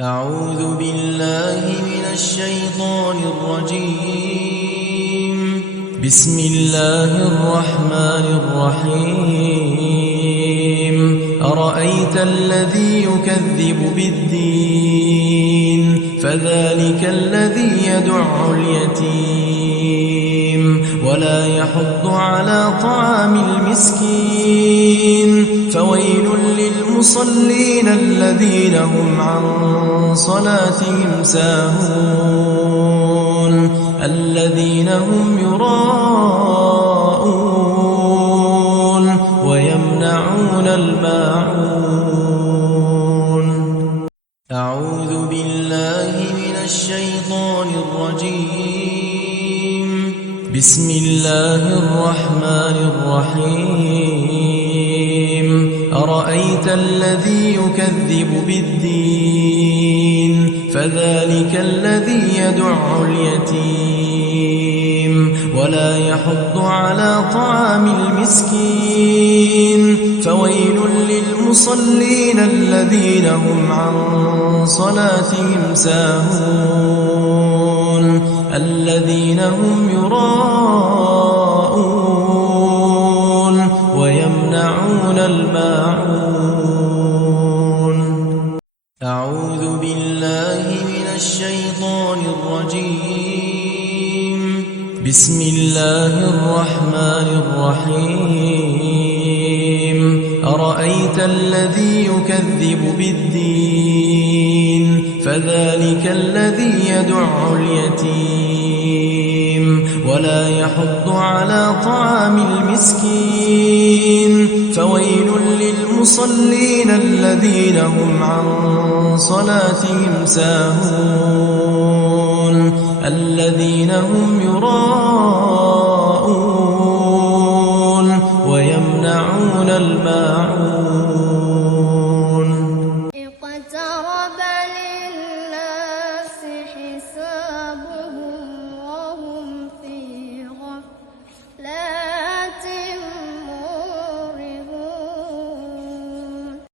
أعوذ بالله من الشيطان الرجيم. بسم الله الرحمن الرحيم. أرأيت الذي يكذب بالدين فذلك الذي يدع اليتيم ولا يحض على طعام المسكين فويل للمصلين الذين هم عن صلاتهم ساهون الذين هم يراءون ويمنعون الماعون. أعوذ بالله من الشيطان الرجيم. بسم الله الرحمن الرحيم. أرأيت الذي يكذب بالدين فذلك الذي يدع اليتيم ولا يحض على طعام المسكين فويل للمصلين الذين هم عن صلاتهم ساهون الذين هم يراءون ويمنعون الماعون. أعوذ بالله من الشيطان الرجيم. بسم الله الرحمن الرحيم. أرأيت الذي يكذب بالدين فذلك الذي يدع اليتيم ولا يحض على طعام المسكين فويل للمصلين الذين هم عن صلاتهم ساهون الذين هم يراءون